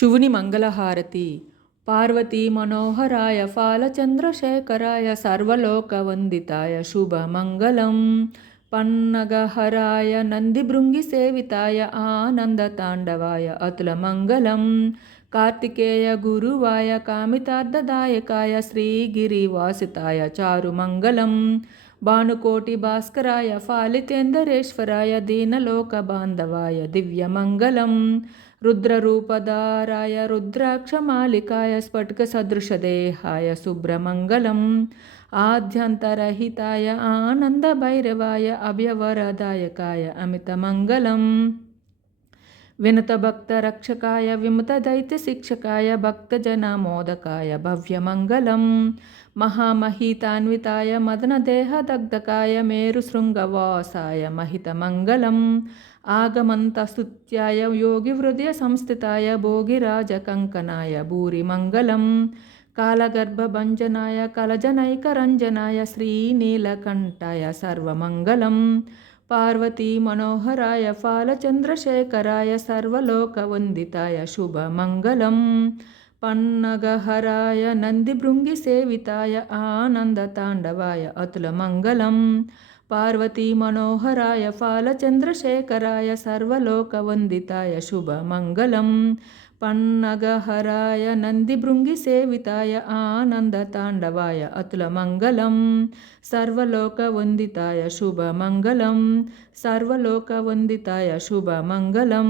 శివుని మంగళహారతి. పార్వతీ మనోహరాయ ఫాలచంద్రశేఖరాయ సర్వలోకవందితాయ శుభమంగళం. పన్నగహరాయ నందిభృంగి సేవితాయ ఆనందతాండవాయ అతులమంగళం. కార్తికేయ గురువాయ కామితార్థదాయకాయ శ్రీగిరివాసితాయ చారుమంగళం. భానుకోటి భాస్కరాయ ఫాలితేందరేశ్వరాయ దీనలోక బాంధవాయ దివ్యమంగళం. రుద్రరూపధారాయ రుద్రాక్షమాలికాయ స్ఫటికసదృశదేహాయ శుభ్రమంగళం. ఆద్యంతరహితాయ ఆనందభైరవాయ అభయవరదాయకాయ అమితమంగళం. వినతభక్తరక్షకాయ విముతదైత్యశిక్షకాయ భక్తజనమోదకాయ భవ్యమంగళం. మహామహీతాన్వితాయ మదనదేహదగ్ధకాయ మేరుశృంగవాసాయ మహితమంగళం. ఆగమంతస్తుత్యాయ యోగిహృదయ సంస్థితాయ భోగిరాజకంకణాయ భూరిమంగళం. కాలగర్భభంజనాయ కలజనైకరంజనాయ శ్రీనీలకంఠాయ సర్వమంగళం. పార్వతీ మనోహరాయ ఫాలచంద్రశేఖరాయ సర్వలోకవందితాయ శుభమంగళం. పన్నగహరాయ నందిభృంగి సేవితాయ ఆనందతాండవాయ అతులమంగళం. పార్వతీ మనోహరాయ ఫాలచంద్రశేఖరాయ సర్వలోకవందితాయ శుభమంగళం. పన్నగహరాయ నందిభృంగి సేవితాయ ఆనందతాండవాయ అతులమంగళం. సర్వలోకవందితాయ శుభమంగళం. సర్వలోకవందితాయ శుభమంగళం.